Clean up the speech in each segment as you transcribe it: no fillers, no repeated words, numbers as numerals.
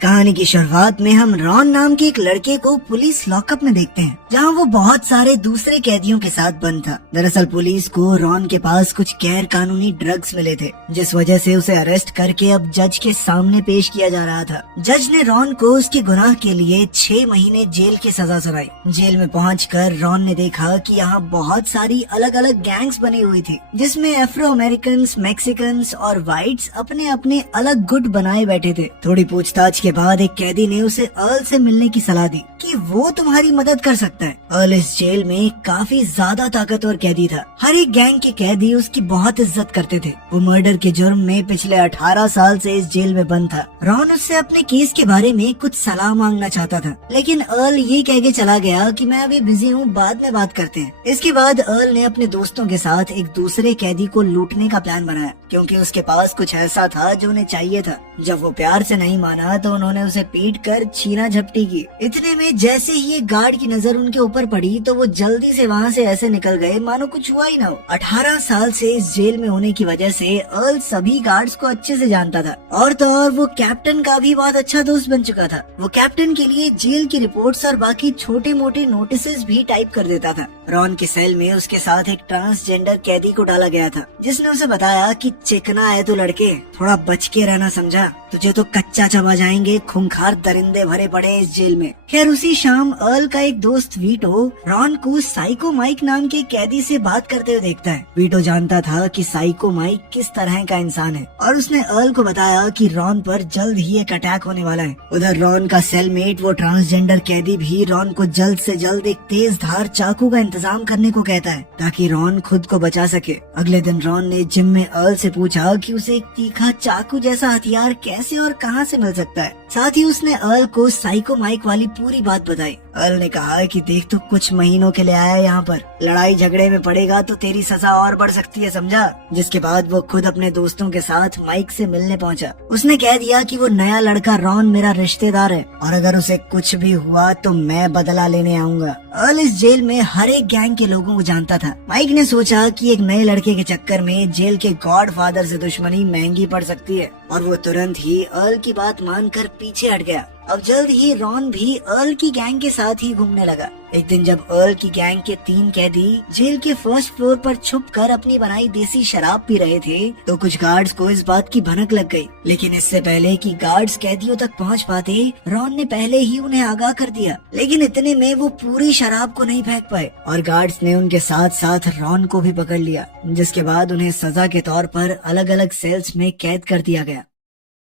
कहानी की शुरुआत में हम रॉन नाम के एक लड़के को पुलिस लॉकअप में देखते हैं, जहां वो बहुत सारे दूसरे कैदियों के साथ बंद था। दरअसल पुलिस को रॉन के पास कुछ गैर कानूनी ड्रग्स मिले थे, जिस वजह से उसे अरेस्ट करके अब जज के सामने पेश किया जा रहा था। जज ने रॉन को उसके गुनाह के लिए 6 महीने जेल की सजा सुनाई। जेल में पहुंचकर रॉन ने देखा कि यहाँ बहुत सारी अलग अलग गैंग्स बनी हुई थी, जिसमें अफ्रो अमेरिकन, मैक्सिकन और व्हाइट्स अपने अपने अलग गुट बनाए बैठे थे। थोड़ी पूछताछ के बाद एक कैदी ने उसे अर्ल से मिलने की सलाह दी कि वो तुम्हारी मदद कर सकता है। अर्ल इस जेल में काफी ज्यादा ताकतवर कैदी था। हर एक गैंग के कैदी उसकी बहुत इज्जत करते थे। वो मर्डर के जुर्म में पिछले 18 साल से इस जेल में बंद था। रॉन उससे अपने केस के बारे में कुछ सलाह मांगना चाहता था, लेकिन अर्ल ये कह के चला गया कि मैं अभी बिजी हूँ, बाद में बात करते हैं। इसके बाद अर्ल ने अपने दोस्तों के साथ एक दूसरे कैदी को लूटने का प्लान बनाया, क्योंकि उसके पास कुछ ऐसा था जो उन्हें चाहिए था। जब वो प्यार से नहीं माना तो उन्होंने उसे पीट कर छीना झपटी की। इतने में जैसे ही एक गार्ड की नजर उनके ऊपर पड़ी तो वो जल्दी से वहाँ से ऐसे निकल गए मानो कुछ हुआ ही ना हो। 18 साल से इस जेल में होने की वजह से अर्ल सभी गार्ड्स को अच्छे से जानता था, और तो और वो कैप्टन का भी बहुत अच्छा दोस्त बन चुका था। वो कैप्टन के लिए जेल की रिपोर्ट्स और बाकी छोटे मोटे नोटिसेस भी टाइप कर देता था। रॉन के सेल में उसके साथ एक ट्रांसजेंडर कैदी को डाला गया था, जिसने उसे बताया कि चिकना है तो लड़के, थोड़ा बच के रहना, समझा? तुझे तो कच्चा चबा जाएंगे, खूंखार दरिंदे भरे पड़े इस जेल में। खैर उसी शाम अर्ल का एक दोस्त वीटो रॉन को साइको माइक नाम के कैदी से बात करते हुए देखता है। वीटो जानता था कि साइको माइक किस तरह का इंसान है, और उसने अर्ल को बताया कि रॉन पर जल्द ही एक अटैक होने वाला है। उधर रॉन का सेलमेट वो ट्रांसजेंडर कैदी भी रॉन को जल्द से जल्द एक तेज धार चाकू का इंतजाम करने को कहता है, ताकि रॉन खुद को बचा सके। अगले दिन रॉन ने जिम में अर्ल से पूछा कि उसे एक तीखा चाकू जैसा हथियार कैसे और कहां से मिल सकता है। साथ ही उसने अर्ल को साइको माइक वाली पूरी बात बताई। अर्ल ने कहा कि देख, तू कुछ महीनों के लिए आया है यहाँ पर, लड़ाई झगड़े में पड़ेगा तो तेरी सजा और बढ़ सकती है, समझा? जिसके बाद वो खुद अपने दोस्तों के साथ माइक से मिलने पहुंचा। उसने कह दिया कि वो नया लड़का रॉन मेरा रिश्तेदार है, और अगर उसे कुछ भी हुआ तो मैं बदला लेने आऊंगा। अर्ल इस जेल में हर एक गैंग के लोगों को जानता था। माइक ने सोचा कि एक नए लड़के के चक्कर में जेल के गॉड फादर से दुश्मनी महंगी पड़ सकती है, और वो तुरंत ही अर्ल की बात मानकर पीछे हट गया। अब जल्द ही रॉन भी अर्ल की गैंग के साथ ही घूमने लगा। एक दिन जब अर्ल की गैंग के 3 कैदी जेल के फर्स्ट फ्लोर पर छुपकर अपनी बनाई देसी शराब पी रहे थे, तो कुछ गार्ड्स को इस बात की भनक लग गई। लेकिन इससे पहले कि गार्ड्स कैदियों तक पहुंच पाते, रॉन ने पहले ही उन्हें आगाह कर दिया। लेकिन इतने में वो पूरी शराब को नहीं फेंक पाए, और गार्ड्स ने उनके साथ साथ रॉन को भी पकड़ लिया, जिसके बाद उन्हें सजा के तौर पर अलग अलग सेल्स में कैद कर दिया गया।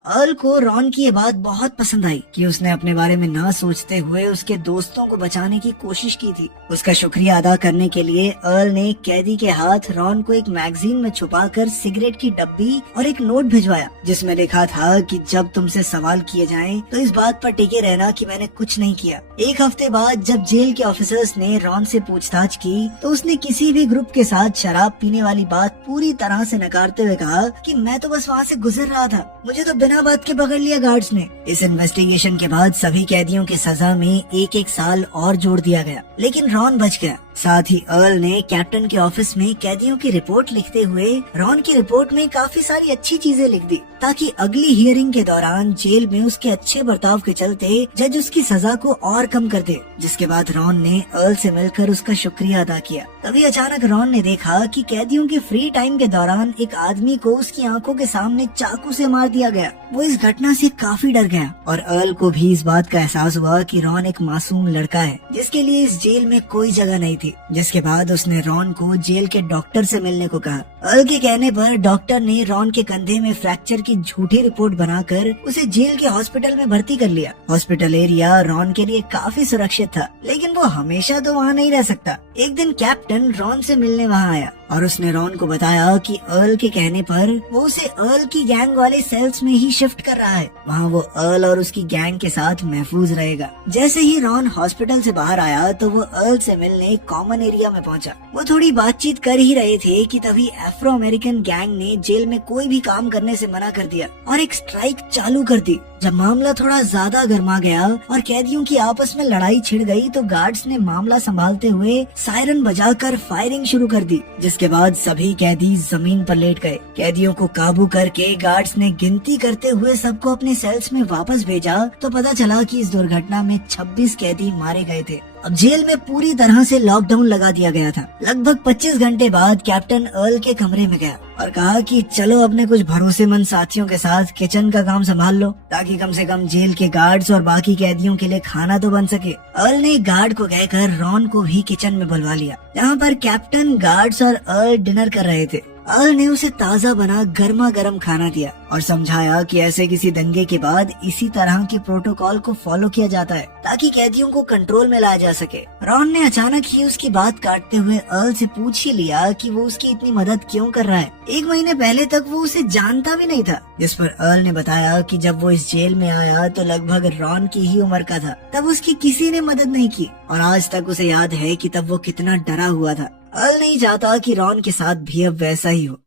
अर्ल को रॉन की ये बात बहुत पसंद आई कि उसने अपने बारे में ना सोचते हुए उसके दोस्तों को बचाने की कोशिश की थी। उसका शुक्रिया अदा करने के लिए अर्ल ने कैदी के हाथ रॉन को एक मैगजीन में छुपाकर सिगरेट की डब्बी और एक नोट भिजवाया, जिसमें लिखा था कि जब तुमसे सवाल किए जाएं तो इस बात पर टिके रहना कि मैंने कुछ नहीं किया। एक हफ्ते बाद जब जेल के ऑफिसर्स ने रॉन से पूछताछ की, तो उसने किसी भी ग्रुप के साथ शराब पीने वाली बात पूरी तरह से नकारते हुए कहा कि मैं तो बस वहाँ से गुजर रहा था, मुझे तो बिना बात के पकड़ लिया गार्ड्स ने। इस इन्वेस्टिगेशन के बाद सभी कैदियों की सजा में 1-1 साल और जोड़ दिया गया, लेकिन रॉन बच गया। साथ ही अर्ल ने कैप्टन के ऑफिस में कैदियों की रिपोर्ट लिखते हुए रॉन की रिपोर्ट में काफी सारी अच्छी चीजें लिख दी, ताकि अगली हियरिंग के दौरान जेल में उसके अच्छे बर्ताव के चलते जज उसकी सजा को और कम कर दे। जिसके बाद रॉन ने अर्ल से मिलकर उसका शुक्रिया अदा किया। तभी अचानक रॉन ने देखा कि कैदियों के फ्री टाइम के दौरान एक आदमी को उसकी आंखों के सामने चाकू से मार दिया गया। वो इस घटना से काफी डर गया, और अर्ल को भी इस बात का एहसास हुआ कि रॉन एक मासूम लड़का है, जिसके लिए इस जेल में कोई जगह नहीं थी। जिसके बाद उसने रॉन को जेल के डॉक्टर से मिलने को कहा। अर्ल के कहने पर डॉक्टर ने रॉन के कंधे में फ्रैक्चर की झूठी रिपोर्ट बनाकर उसे जेल के हॉस्पिटल में भर्ती कर लिया। हॉस्पिटल एरिया रॉन के लिए काफी सुरक्षित था, लेकिन वो हमेशा तो वहाँ नहीं रह सकता। एक दिन कैप्टन रॉन से मिलने वहाँ आया, और उसने रॉन को बताया कि अर्ल के कहने पर वो उसे अर्ल की गैंग वाले सेल्स में ही शिफ्ट कर रहा है। वहाँ वो अर्ल और उसकी गैंग के साथ महफूज रहेगा। जैसे ही रॉन हॉस्पिटल से बाहर आया तो वो अर्ल से मिलने कॉमन एरिया में पहुंचा। वो थोड़ी बातचीत कर ही रहे थे कि तभी अफ्रो अमेरिकन गैंग ने जेल में कोई भी काम करने से मना कर दिया और एक स्ट्राइक चालू कर दी। जब मामला थोड़ा ज्यादा गर्मा गया और कैदियों की आपस में लड़ाई छिड़ गई तो गार्ड्स ने मामला संभालते हुए सायरन बजाकर फायरिंग शुरू कर दी, जिसके बाद सभी कैदी जमीन पर लेट गए। कैदियों को काबू करके गार्ड्स ने गिनती करते हुए सबको अपने सेल्स में वापस भेजा तो पता चला कि इस दुर्घटना में 26 कैदी मारे गए थे। अब जेल में पूरी तरह से लॉकडाउन लगा दिया गया था। लगभग 25 घंटे बाद कैप्टन अर्ल के कमरे में गया और कहा कि चलो अपने कुछ भरोसेमंद साथियों के साथ किचन का काम संभाल लो, ताकि कम से कम जेल के गार्ड्स और बाकी कैदियों के लिए खाना तो बन सके। अर्ल ने गार्ड को कहकर रॉन को भी किचन में बुलवा लिया, जहाँ पर कैप्टन, गार्ड्स और अर्ल डिनर कर रहे थे। अर्ल ने उसे ताज़ा बना गर्मा गर्म खाना दिया और समझाया कि ऐसे किसी दंगे के बाद इसी तरह के प्रोटोकॉल को फॉलो किया जाता है ताकि कैदियों को कंट्रोल में लाया जा सके। रॉन ने अचानक ही उसकी बात काटते हुए अर्ल से पूछ ही लिया कि वो उसकी इतनी मदद क्यों कर रहा है। 1 महीने पहले तक वो उसे जानता भी नहीं था, जिस पर अर्ल ने बताया कि जब वो इस जेल में आया तो लगभग रॉन की ही उम्र का था। तब उसकी किसी ने मदद नहीं की और आज तक उसे याद है कि तब वो कितना डरा हुआ था। अर्ल नहीं चाहता कि रॉन के साथ भी अब वैसा ही हो।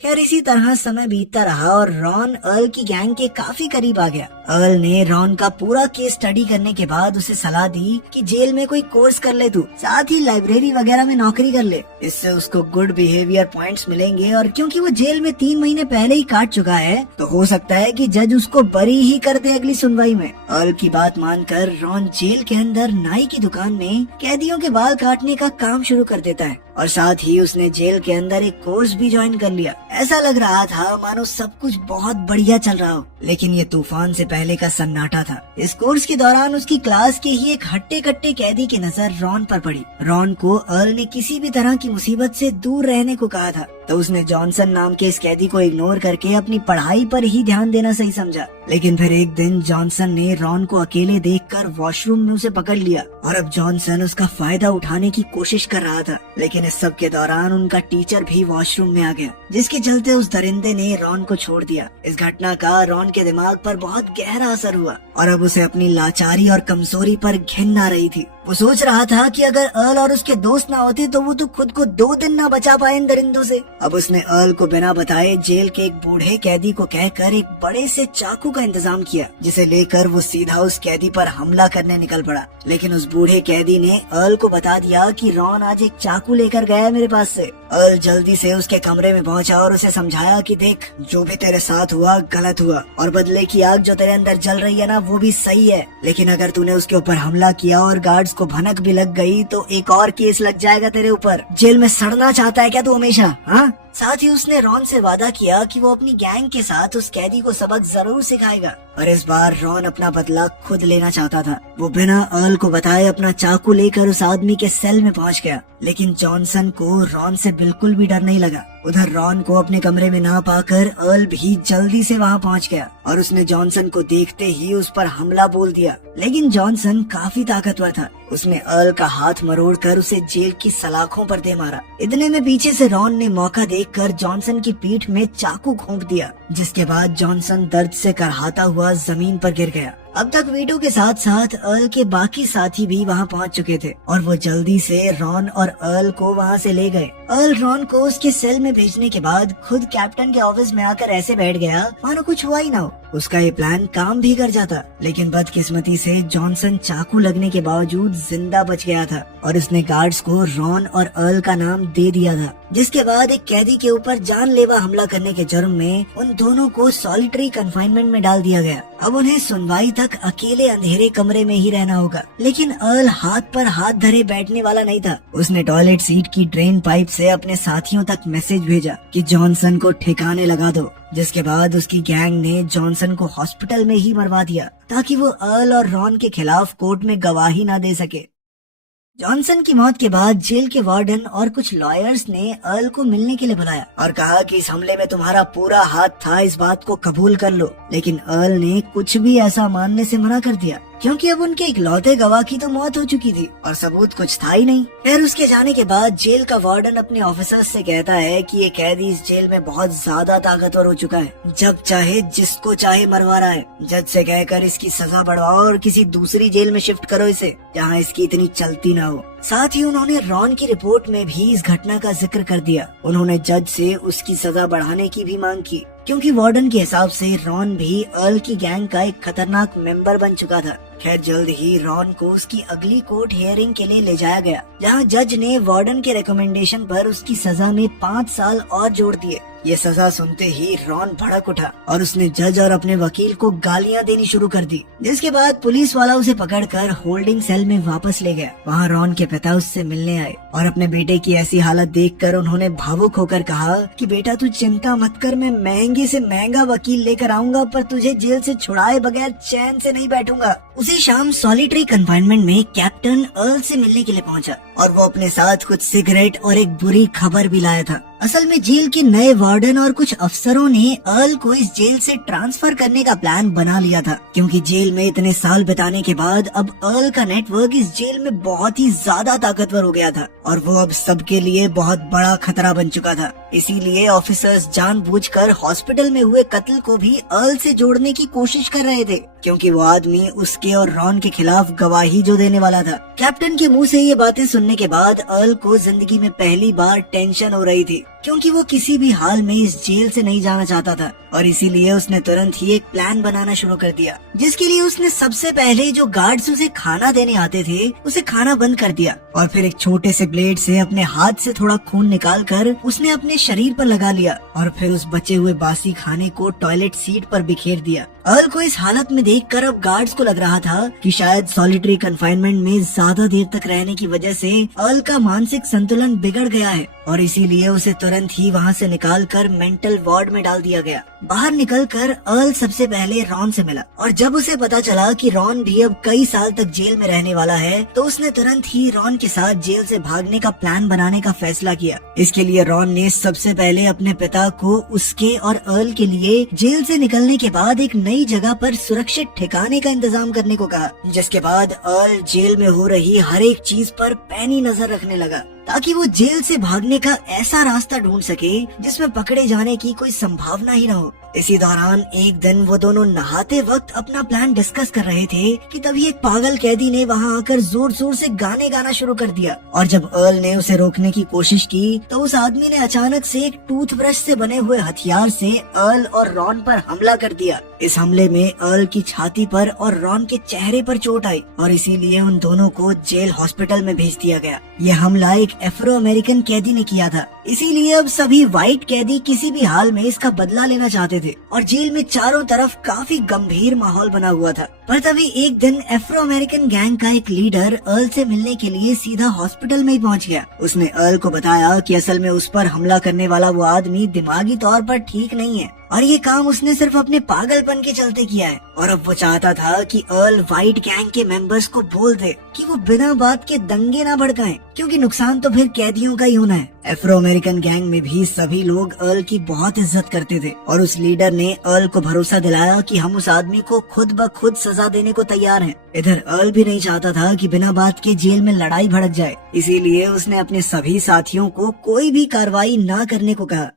खैर इसी तरह समय बीतता रहा और रॉन अर्ल की गैंग के काफी करीब आ गया। अर्ल ने रॉन का पूरा केस स्टडी करने के बाद उसे सलाह दी कि जेल में कोई कोर्स कर ले तू, साथ ही लाइब्रेरी वगैरह में नौकरी कर ले। इससे उसको गुड बिहेवियर पॉइंट्स मिलेंगे और क्योंकि वो जेल में 3 महीने पहले ही काट चुका है तो हो सकता है कि जज उसको बरी ही कर दे अगली सुनवाई में। अर्ल की बात मानकर रॉन जेल के अंदर नाई की दुकान में कैदियों के बाल काटने का काम शुरू कर देता है और साथ ही उसने जेल के अंदर एक कोर्स भी ज्वाइन कर लिया। ऐसा लग रहा था मानो सब कुछ बहुत बढ़िया चल रहा हो, लेकिन ये तूफान से पहले का सन्नाटा था। इस कोर्स के दौरान उसकी क्लास के ही एक हट्टे कट्टे कैदी की नजर रॉन पर पड़ी। रॉन को अर्ल ने किसी भी तरह की मुसीबत से दूर रहने को कहा था, तो उसने जॉनसन नाम के इस कैदी को इग्नोर करके अपनी पढ़ाई पर ही ध्यान देना सही समझा। लेकिन फिर एक दिन जॉनसन ने रॉन को अकेले देखकर वॉशरूम में उसे पकड़ लिया और अब जॉनसन उसका फायदा उठाने की कोशिश कर रहा था। लेकिन इस सब के दौरान उनका टीचर भी वॉशरूम में आ गया, जिसके चलते उस दरिंदे ने रॉन को छोड़ दिया। इस घटना का रॉन के दिमाग पर बहुत गहरा असर हुआ और अब उसे अपनी लाचारी और कमजोरी पर घिन आ रही थी। वो सोच रहा था कि अगर अर्ल और उसके दोस्त ना होते तो वो तो खुद को 2 दिन ना बचा पाए इन दरिंदों से। अब उसने अर्ल को बिना बताए जेल के एक बूढ़े कैदी को कहकर एक बड़े से चाकू का इंतजाम किया, जिसे लेकर वो सीधा उस कैदी पर हमला करने निकल पड़ा। लेकिन उस बूढ़े कैदी ने अर्ल को बता दिया कि रॉन आज एक चाकू लेकर गया है मेरे पास से। अर्ल जल्दी से उसके कमरे में पहुंचा और उसे समझाया कि देख, जो भी तेरे साथ हुआ गलत हुआ और बदले की आग जो तेरे अंदर जल रही है ना वो भी सही है, लेकिन अगर तूने उसके ऊपर हमला किया और गार्ड्स को भनक भी लग गई तो एक और केस लग जाएगा तेरे ऊपर। जेल में सड़ना चाहता है क्या तू हमेशा? हाँ। साथ ही उसने रॉन से वादा किया कि वो अपनी गैंग के साथ उस कैदी को सबक जरूर सिखाएगा और इस बार रॉन अपना बदला खुद लेना चाहता था। वो बिना अर्ल को बताए अपना चाकू लेकर उस आदमी के सेल में पहुंच गया, लेकिन जॉनसन को रॉन से बिल्कुल भी डर नहीं लगा। उधर रॉन को अपने कमरे में ना पाकर अर्ल भी जल्दी से वहां पहुंच गया और उसने जॉनसन को देखते ही उस पर हमला बोल दिया। लेकिन जॉनसन काफी ताकतवर था, उसने अर्ल का हाथ मरोड़कर उसे जेल की सलाखों पर दे मारा। इतने में पीछे से रॉन ने मौका देखकर जॉनसन की पीठ में चाकू घोंप दिया, जिसके बाद जॉनसन दर्द से करहाता हुआ जमीन पर गिर गया। अब तक वीटो के साथ साथ अर्ल के बाकी साथी भी वहां पहुंच चुके थे और वो जल्दी से रॉन और अर्ल को वहां से ले गए। अर्ल रॉन को उसके सेल में भेजने के बाद खुद कैप्टन के ऑफिस में आकर ऐसे बैठ गया मानो कुछ हुआ ही ना हो। उसका ये प्लान काम भी कर जाता, लेकिन बदकिस्मती से जॉनसन चाकू लगने के बावजूद जिंदा बच गया था और उसने गार्ड्स को रॉन और अर्ल का नाम दे दिया था, जिसके बाद एक कैदी के ऊपर जानलेवा हमला करने के जुर्म में उन दोनों को सॉलिटरी कन्फाइनमेंट में डाल दिया गया। अब उन्हें सुनवाई तक अकेले अंधेरे कमरे में ही रहना होगा। लेकिन अर्ल हाथ पर हाथ धरे बैठने वाला नहीं था। उसने टॉयलेट सीट की ड्रेन पाइप से अपने साथियों तक मैसेज भेजा कि जॉनसन को ठिकाने लगा दो, जिसके बाद उसकी गैंग ने जॉनसन को हॉस्पिटल में ही मरवा दिया ताकि वो अर्ल और रॉन के खिलाफ कोर्ट में गवाही ना दे सके। जॉनसन की मौत के बाद जेल के वार्डन और कुछ लॉयर्स ने अर्ल को मिलने के लिए बुलाया और कहा कि इस हमले में तुम्हारा पूरा हाथ था, इस बात को कबूल कर लो। लेकिन अर्ल ने कुछ भी ऐसा मानने से मना कर दिया, क्योंकि अब उनके इकलौते गवाह की तो मौत हो चुकी थी और सबूत कुछ था ही नहीं। फिर उसके जाने के बाद जेल का वार्डन अपने ऑफिसर्स से कहता है कि ये कैदी इस जेल में बहुत ज्यादा ताकतवर हो चुका है, जब चाहे जिसको चाहे मरवा रहा है। जज से कहकर इसकी सजा बढ़वाओ और किसी दूसरी जेल में शिफ्ट करो इसे, जहाँ इसकी इतनी चलती ना हो। साथ ही उन्होंने रॉन की रिपोर्ट में भी इस घटना का जिक्र कर दिया। उन्होंने जज से उसकी सजा बढ़ाने की भी मांग की, क्योंकि वार्डन के हिसाब से रॉन भी अर्ल की गैंग का एक खतरनाक मेंबर बन चुका था। खैर जल्द ही रॉन को उसकी अगली कोर्ट हियरिंग के लिए ले जाया गया, जहां जज ने वार्डन के रिकमेंडेशन पर उसकी सजा में 5 साल और जोड़ दिए। ये सजा सुनते ही रॉन भड़क उठा और उसने जज और अपने वकील को गालियां देनी शुरू कर दी, जिसके बाद पुलिस वाला उसे पकड़कर होल्डिंग सेल में वापस ले गया। वहाँ रॉन के पिता उससे मिलने आए और अपने बेटे की ऐसी हालत देखकर उन्होंने भावुक होकर कहा कि बेटा तू चिंता मत कर, मैं महंगे से महंगा वकील लेकर आऊंगा, पर तुझे जेल से छुड़ाए बगैर चैन से नहीं बैठूंगा। उसी शाम सॉलिटरी कन्फाइनमेंट में कैप्टन अर्ल से मिलने के लिए पहुंचा और वो अपने साथ कुछ सिगरेट और एक बुरी खबर भी लाया था। असल में जेल के नए वार्डन और कुछ अफसरों ने अर्ल को इस जेल से ट्रांसफर करने का प्लान बना लिया था, क्योंकि जेल में इतने साल बिताने के बाद अब अर्ल का नेटवर्क इस जेल में बहुत ही ज्यादा ताकतवर हो गया था और वो अब सबके लिए बहुत बड़ा खतरा बन चुका था। इसीलिए ऑफिसर्स जानबूझकर हॉस्पिटल में हुए कत्ल को भी अर्ल से जोड़ने की कोशिश कर रहे थे, क्योंकि वो आदमी उसके और रॉन के खिलाफ गवाही जो देने वाला था। कैप्टन के मुंह से ये बातें सुनने के बाद अर्ल को जिंदगी में पहली बार टेंशन हो रही थी, क्योंकि वो किसी भी हाल में इस जेल से नहीं जाना चाहता था और इसीलिए उसने तुरंत ही एक प्लान बनाना शुरू कर दिया, जिसके लिए उसने सबसे पहले जो गार्ड्स उसे खाना देने आते थे उसे खाना बंद कर दिया और फिर एक छोटे से ब्लेड से अपने हाथ से थोड़ा खून निकाल कर उसने अपने शरीर पर लगा लिया और फिर उस बचे हुए बासी खाने को टॉयलेट सीट पर बिखेर दिया। अर्ल को इस हालत में देखकर अब गार्ड्स को लग रहा था कि शायद सॉलिटरी कन्फाइनमेंट में ज्यादा देर तक रहने की वजह से अर्ल का मानसिक संतुलन बिगड़ गया है और इसीलिए उसे तुरंत ही वहाँ से निकालकर मेंटल वार्ड में डाल दिया गया। बाहर निकलकर अर्ल सबसे पहले रॉन से मिला और जब उसे पता चला कि रॉन भी अब कई साल तक जेल में रहने वाला है तो उसने तुरंत ही रॉन के साथ जेल से भागने का प्लान बनाने का फैसला किया। इसके लिए रॉन ने सबसे पहले अपने पिता को उसके और अर्ल के लिए जेल से निकलने के बाद एक नई जगह पर सुरक्षित ठिकाने का इंतजाम करने को कहा, जिसके बाद अर्ल जेल में हो रही हर एक चीज पर पैनी नजर रखने लगा ताकि वो जेल से भागने का ऐसा रास्ता ढूंढ सके जिसमें पकड़े जाने की कोई संभावना ही न हो। इसी दौरान एक दिन वो दोनों नहाते वक्त अपना प्लान डिस्कस कर रहे थे कि तभी एक पागल कैदी ने वहाँ आकर जोर जोर से गाने गाना शुरू कर दिया और जब अर्ल ने उसे रोकने की कोशिश की तो उस आदमी ने अचानक से एक टूथब्रश से बने हुए हथियार से अर्ल और रॉन पर हमला कर दिया। इस हमले में अर्ल की छाती पर और रॉन के चेहरे पर चोट आई और इसीलिए उन दोनों को जेल हॉस्पिटल में भेज दिया गया। यह हमला एक अफ्रो अमेरिकन कैदी ने किया था, इसीलिए अब सभी व्हाइट कैदी किसी भी हाल में इसका बदला लेना चाहते थे और जेल में चारों तरफ काफी गंभीर माहौल बना हुआ था। पर तभी एक दिन अफ्रो अमेरिकन गैंग का एक लीडर अर्ल से मिलने के लिए सीधा हॉस्पिटल में ही पहुंच गया। उसने अर्ल को बताया कि असल में उस पर हमला करने वाला वो आदमी दिमागी तौर पर ठीक नहीं है और ये काम उसने सिर्फ अपने पागलपन के चलते किया है और अब वो चाहता था कि अर्ल व्हाइट गैंग के मेंबर्स को बोल दे कि वो बिना बात के दंगे ना भड़काएं, क्योंकि नुकसान तो फिर कैदियों का ही होना है। अफ्रो अमेरिकन गैंग में भी सभी लोग अर्ल की बहुत इज्जत करते थे और उस लीडर ने अर्ल को भरोसा दिलाया कि हम उस आदमी को खुद ब खुद सजा देने को तैयार हैं। इधर अर्ल भी नहीं चाहता था कि बिना बात के जेल में लड़ाई भड़क जाए, इसीलिए उसने अपने सभी साथियों को कोई भी कार्रवाई न करने को कहा।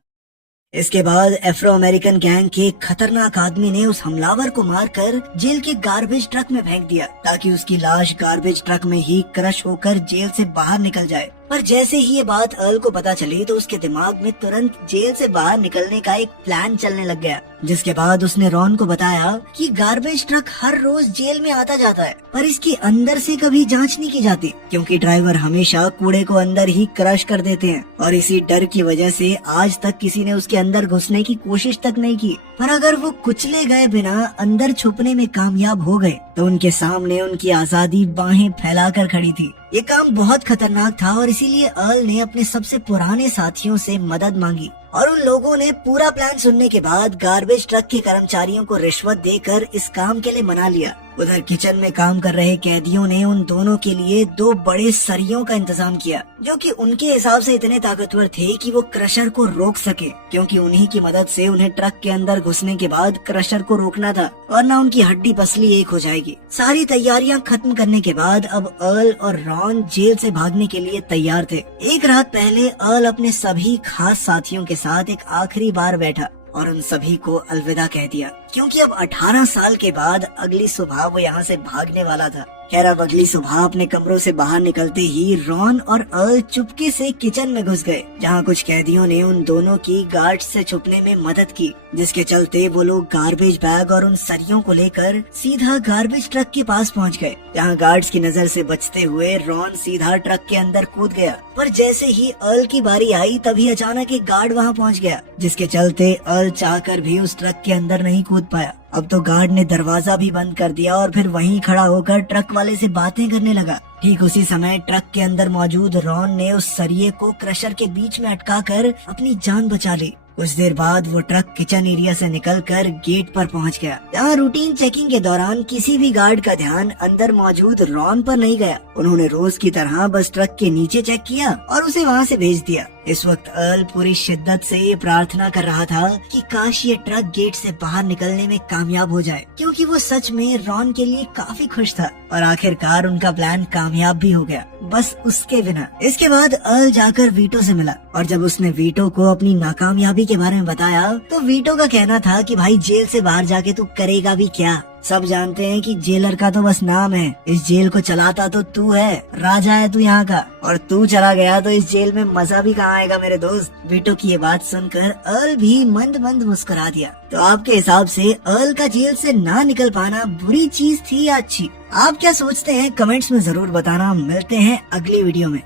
इसके बाद अफ्रो अमेरिकन गैंग के खतरनाक आदमी ने उस हमलावर को मारकर जेल के गार्बेज ट्रक में फेंक दिया ताकि उसकी लाश गार्बेज ट्रक में ही क्रश होकर जेल से बाहर निकल जाए। पर जैसे ही ये बात अर्ल को पता चली तो उसके दिमाग में तुरंत जेल से बाहर निकलने का एक प्लान चलने लग गया, जिसके बाद उसने रॉन को बताया कि गार्बेज ट्रक हर रोज जेल में आता जाता है पर इसके अंदर से कभी जांच नहीं की जाती, क्योंकि ड्राइवर हमेशा कूड़े को अंदर ही क्रश कर देते हैं और इसी डर की वजह से आज तक किसी ने उसके अंदर घुसने की कोशिश तक नहीं की। पर अगर वो कुचले गए बिना अंदर छुपने में कामयाब हो गए तो उनके सामने उनकी आजादी बाहें फैलाकर खड़ी थी। ये काम बहुत खतरनाक था और इसीलिए अर्ल ने अपने सबसे पुराने साथियों से मदद मांगी और उन लोगों ने पूरा प्लान सुनने के बाद गार्बेज ट्रक के कर्मचारियों को रिश्वत देकर इस काम के लिए मना लिया। उधर किचन में काम कर रहे कैदियों ने उन दोनों के लिए 2 बड़े सरियों का इंतजाम किया, जो कि उनके हिसाब से इतने ताकतवर थे कि वो क्रशर को रोक सके, क्योंकि उन्हीं की मदद से उन्हें ट्रक के अंदर घुसने के बाद क्रशर को रोकना था वरना उनकी हड्डी पसली एक हो जाएगी। सारी तैयारियां खत्म करने के बाद अब अर्ल और रॉन जेल से भागने के लिए तैयार थे। एक रात पहले अर्ल अपने सभी खास साथियों के साथ एक आखिरी बार बैठा और उन सभी को अलविदा कह दिया, क्योंकि अब 18 साल के बाद अगली सुबह वो यहाँ से भागने वाला था। खैर अब अगली सुबह अपने कमरों से बाहर निकलते ही रॉन और अर्ल चुपके से किचन में घुस गए, जहाँ कुछ कैदियों ने उन दोनों की गार्ड्स से छुपने में मदद की, जिसके चलते वो लोग गार्बेज बैग और उन सरियों को लेकर सीधा गार्बेज ट्रक के पास पहुँच गए, जहाँ गार्ड्स की नजर से बचते हुए रॉन सीधा ट्रक के अंदर कूद गया। पर जैसे ही अर्ल की बारी आई तभी अचानक एक गार्ड वहाँ पहुँच गया, जिसके चलते अर्ल चाहकर भी उस ट्रक के अंदर नहीं कूद पाया। अब तो गार्ड ने दरवाजा भी बंद कर दिया और फिर वहीं खड़ा होकर ट्रक वाले से बातें करने लगा। ठीक उसी समय ट्रक के अंदर मौजूद रॉन ने उस सरिये को क्रशर के बीच में अटकाकर अपनी जान बचा ली। कुछ देर बाद वो ट्रक किचन एरिया से निकलकर गेट पर पहुंच गया, जहाँ रूटीन चेकिंग के दौरान किसी भी गार्ड का ध्यान अंदर मौजूद रॉन पर नहीं गया। उन्होंने रोज की तरह बस ट्रक के नीचे चेक किया और उसे वहाँ से भेज दिया। इस वक्त अर्ल पूरी शिद्दत से ये प्रार्थना कर रहा था कि काश ये ट्रक गेट से बाहर निकलने में कामयाब हो जाए, क्योंकि वो सच में रॉन के लिए काफी खुश था और आखिरकार उनका प्लान कामयाब भी हो गया, बस उसके बिना। इसके बाद अर्ल जाकर वीटो से मिला और जब उसने वीटो को अपनी नाकामयाबी के बारे में बताया तो वीटो का कहना था कि भाई जेल से बाहर जाके तू करेगा भी क्या। सब जानते हैं कि जेलर का तो बस नाम है, इस जेल को चलाता तो तू है, राजा है तू यहाँ का, और तू चला गया तो इस जेल में मजा भी कहाँ आएगा मेरे दोस्त। वीटो की ये बात सुनकर अर्ल भी मंद मंद मुस्कुरा दिया। तो आपके हिसाब से अर्ल का जेल से ना निकल पाना बुरी चीज थी या अच्छी? आप क्या सोचते हैं कमेंट्स में जरूर बताना। मिलते हैं अगली वीडियो में।